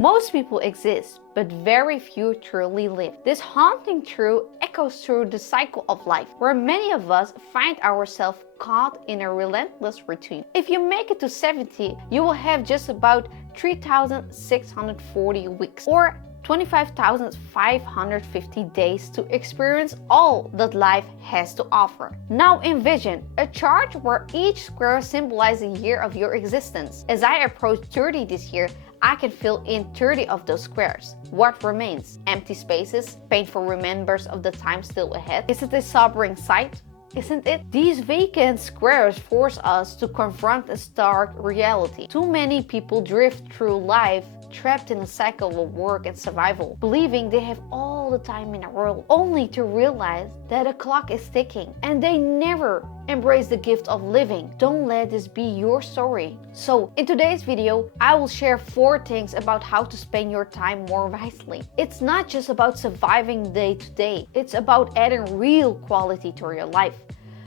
Most people exist, but very few truly live. This haunting truth echoes through the cycle of life, where many of us find ourselves caught in a relentless routine. If you make it to 70, you will have just about 3,640 weeks, or 25,550 days to experience all that life has to offer. Now envision a chart where each square symbolizes a year of your existence. As I approach 30 this year, I can fill in 30 of those squares. What remains? Empty spaces, painful reminders of the time still ahead. Is it a sobering sight? Isn't it? These vacant squares force us to confront a stark reality. Too many people drift through life trapped in a cycle of work and survival, believing they have all the time in the world, only to realize that a clock is ticking and they never embrace the gift of living. Don't let this be your story. So in today's video, I will share 4 things about how to spend your time more wisely. It's not just about surviving day to day, it's about adding real quality to your life.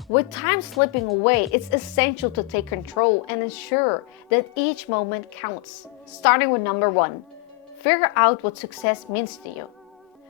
With time slipping away, it's essential to take control and ensure that each moment counts. Starting with number 1, figure out what success means to you.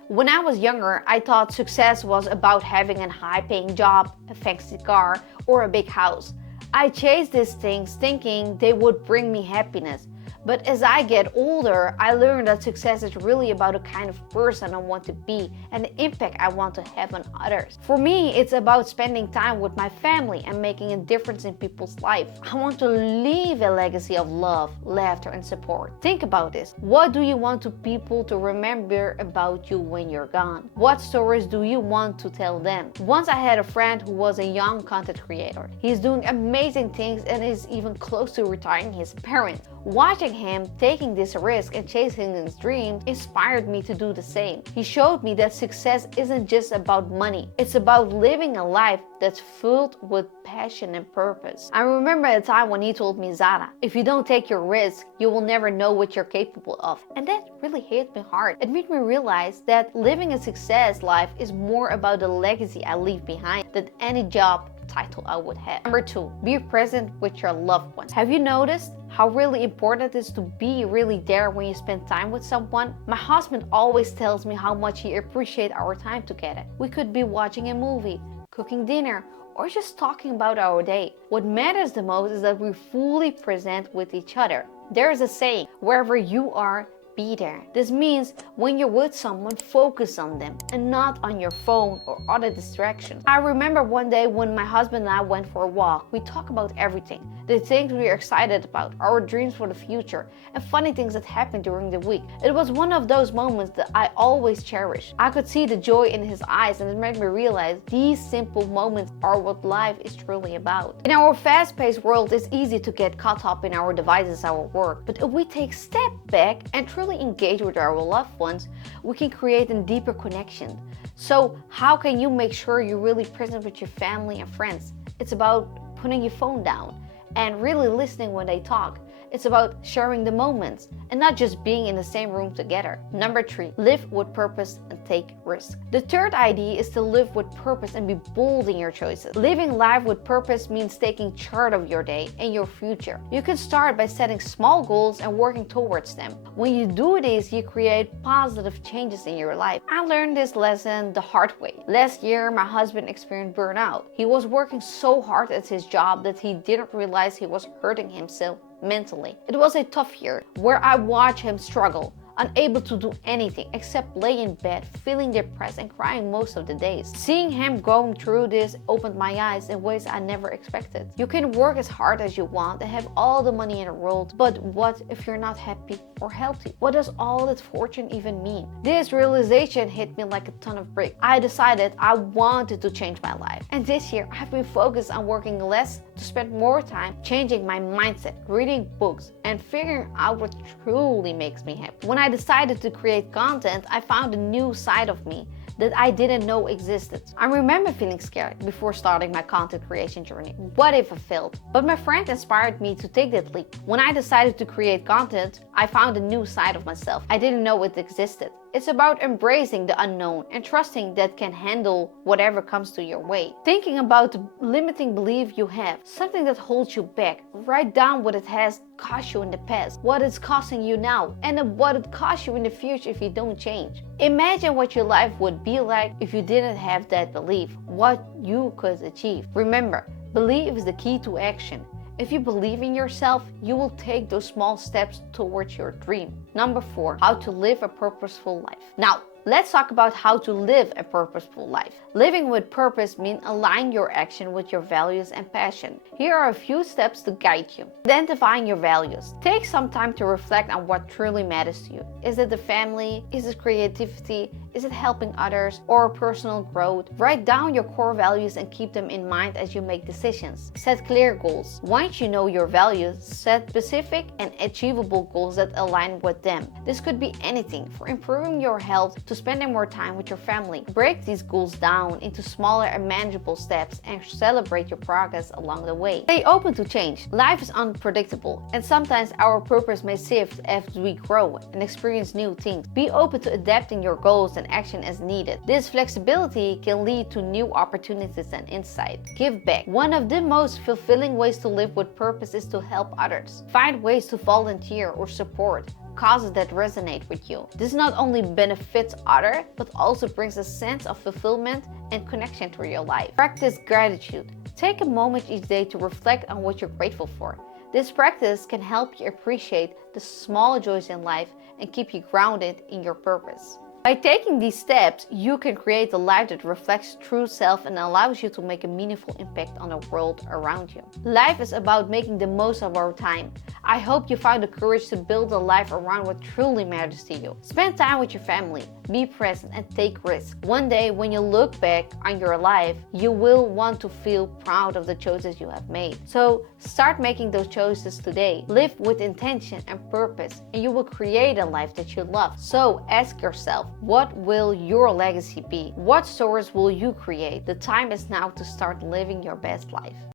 When I was younger, I thought success was about having a high-paying job, a fancy car, or a big house. I chased these things thinking they would bring me happiness. But as I get older, I learned that success is really about the kind of person I want to be and the impact I want to have on others. For me, it's about spending time with my family and making a difference in people's lives. I want to leave a legacy of love, laughter, and support. Think about this. What do you want people to remember about you when you're gone? What stories do you want to tell them? Once I had a friend who was a young content creator. He's doing amazing things and is even close to retiring his parents. Watching him taking this risk and chasing his dreams inspired me to do the same. He showed me that success isn't just about money. It's about living a life that's filled with passion and purpose. I remember a time when he told me, Zara, if you don't take your risk, you will never know what you're capable of. And that really hit me hard. It made me realize that living a success life is more about the legacy I leave behind than any job title I would have. Number 2, be present with your loved ones. Have you noticed how really important it is to be really there when you spend time with someone? My husband always tells me how much he appreciates our time together. We could be watching a movie, cooking dinner, or just talking about our day. What matters the most is that we're fully present with each other. There's a saying, wherever you are, be there. This means when you're with someone, focus on them and not on your phone or other distractions. I remember one day when my husband and I went for a walk. We talked about everything. The things we are excited about, our dreams for the future, and funny things that happened during the week. It was one of those moments that I always cherish. I could see the joy in his eyes, and it made me realize these simple moments are what life is truly about. In our fast-paced world, it's easy to get caught up in our devices, our work. But if we take a step back and truly engage with our loved ones, we can create a deeper connection. So how can you make sure you're really present with your family and friends? It's about putting your phone down and really listening when they talk. It's about sharing the moments and not just being in the same room together. Number 3, live with purpose and take risks. The third idea is to live with purpose and be bold in your choices. Living life with purpose means taking charge of your day and your future. You can start by setting small goals and working towards them. When you do this, you create positive changes in your life. I learned this lesson the hard way. Last year, my husband experienced burnout. He was working so hard at his job that he didn't realize he was hurting himself mentally. It was a tough year where I watched him struggle, unable to do anything except lay in bed, feeling depressed and crying most of the days. Seeing him going through this opened my eyes in ways I never expected. You can work as hard as you want and have all the money in the world, but what if you're not happy or healthy? What does all that fortune even mean? This realization hit me like a ton of bricks. I decided I wanted to change my life. And this year, I've been focused on working less to spend more time changing my mindset, reading books, and figuring out what truly makes me happy. When I decided to create content, I found a new side of me that I didn't know existed. I remember feeling scared before starting my content creation journey. What if I failed? But my friend inspired me to take that leap. When I decided to create content, I found a new side of myself I didn't know it existed. It's about embracing the unknown and trusting that can handle whatever comes to your way. Thinking about the limiting belief you have, something that holds you back. Write down what it has cost you in the past, what it's costing you now, and what it costs you in the future if you don't change. Imagine what your life would be like if you didn't have that belief, what you could achieve. Remember, belief is the key to action. If you believe in yourself, you will take those small steps towards your dream. Number 4, how to live a purposeful life. Now, let's talk about how to live a purposeful life. Living with purpose means aligning your action with your values and passion. Here are a few steps to guide you. Identifying your values. Take some time to reflect on what truly matters to you. Is it the family? Is it creativity? Is it helping others or personal growth? Write down your core values and keep them in mind as you make decisions. Set clear goals. Once you know your values, set specific and achievable goals that align with them. This could be anything from improving your health to spending more time with your family. Break these goals down into smaller and manageable steps and celebrate your progress along the way. Stay open to change. Life is unpredictable and sometimes our purpose may shift as we grow and experience new things. Be open to adapting your goals and action as needed. This flexibility can lead to new opportunities and insight. Give back. One of the most fulfilling ways to live with purpose is to help others. Find ways to volunteer or support causes that resonate with you. This not only benefits others, but also brings a sense of fulfillment and connection to your life. Practice gratitude. Take a moment each day to reflect on what you're grateful for. This practice can help you appreciate the small joys in life and keep you grounded in your purpose. By taking these steps, you can create a life that reflects true self and allows you to make a meaningful impact on the world around you. Life is about making the most of our time. I hope you found the courage to build a life around what truly matters to you. Spend time with your family, be present, and take risks. One day, when you look back on your life, you will want to feel proud of the choices you have made. So start making those choices today. Live with intention and purpose, and you will create a life that you love. So ask yourself, what will your legacy be? What stories will you create? The time is now to start living your best life.